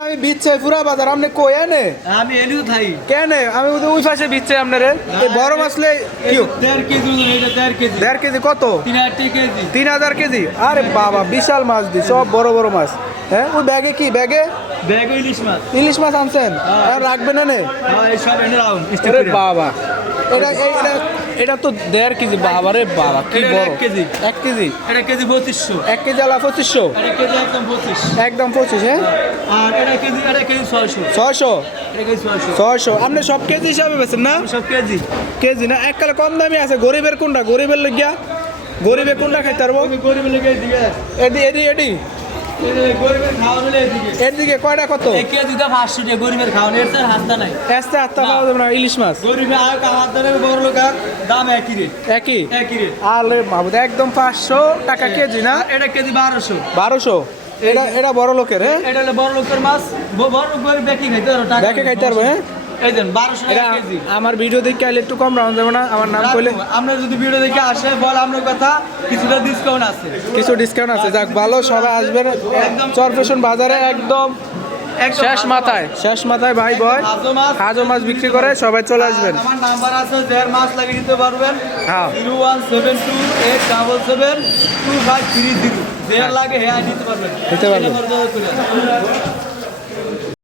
আমি বিচ্ছাই পুরা বাজার আপনি কই এনে আমি এলিও থাই কেন আমি ওই পাশে বিচ্ছাই আপনারে এই বড় মাছলে কি 1.5 কেজি এটা 1.5 কেজি 1.5 কেজি কত 3.5 কেজি 3000 কেজি আরে বাবা বিশাল মাছ দি সব বড় বড় মাছ হ্যাঁ ওই ব্যাগে কি ব্যাগে ব্যাগ ইলিশ মাছ আনছেন আর রাখবেন এনে হ্যাঁ এই সব এনে রাখুন আরে বাবা এটা এটা তো 1.5 কেজি বাবা রে বাবা কি এটা বড় 1 কেজি 1 কেজি এটা কেজি 3200 1 কেজি আলা 2500 এটা কেজি একদম 25 একদম 25 হ্যাঁ আর এটা কেজি 600 600 এটা কেজি 600 600 আপনি সব কেজি হিসাবে বেচেন না সব কেজি কেজি না এককালে কম দামি আছে গরিবের কোনটা গরিবের লাগিয়া গরিবে কোনটা খাইতে পারবো আমি গরিবের লেগে দিকে এডি এডি এডি গরিবের খাওয়া হলে এদিকে এর দিকে কয়টা কত এক কেজি দা 500 টাকা গরিবের খাওয়া এর স্যার হাসতা নাই এসতে আত্তা পাওয়া যাবে না ইলিশ মাছ গরিবের আর খাওয়ার দানে বড় লোক দাম একই রেট একই রেট আলে বাবু একদম 500 টাকা কেজি না এটা কেজি 1200 1200 এটা বড় লোকের হ্যাঁ এটা হলো বড় লোকের মাছ বড় গরিব ব্যক্তি খাইতে পারো টাকা ব্যাকে খাইতে পারবো হ্যাঁ এই দেন 1200 এটা টাকা কেজি আমার ভিডিও দেখে আইলে একটু কম রাউন্ড যাবে না আমার নাম কইলে আমরা যদি ভিডিও দেখে আসে বল আপনার কথা কিছুটা ডিসকাউন্ট আছে কিছু ডিসকাউন্ট আছে যাক ভালো সবাই আসবেন একদম চরপেশন বাজারে একদম শেষ মাথায় ভাই বয় হাজো মাছ বিক্রি করে সবাই চলে আসবেন আমার নাম্বার আছে যার মাছ লাগিয়ে দিতে পারবেন হ্যাঁ 01728772530 যার লাগে হ্যাঁ দিতে পারবেন দিতে পারবেন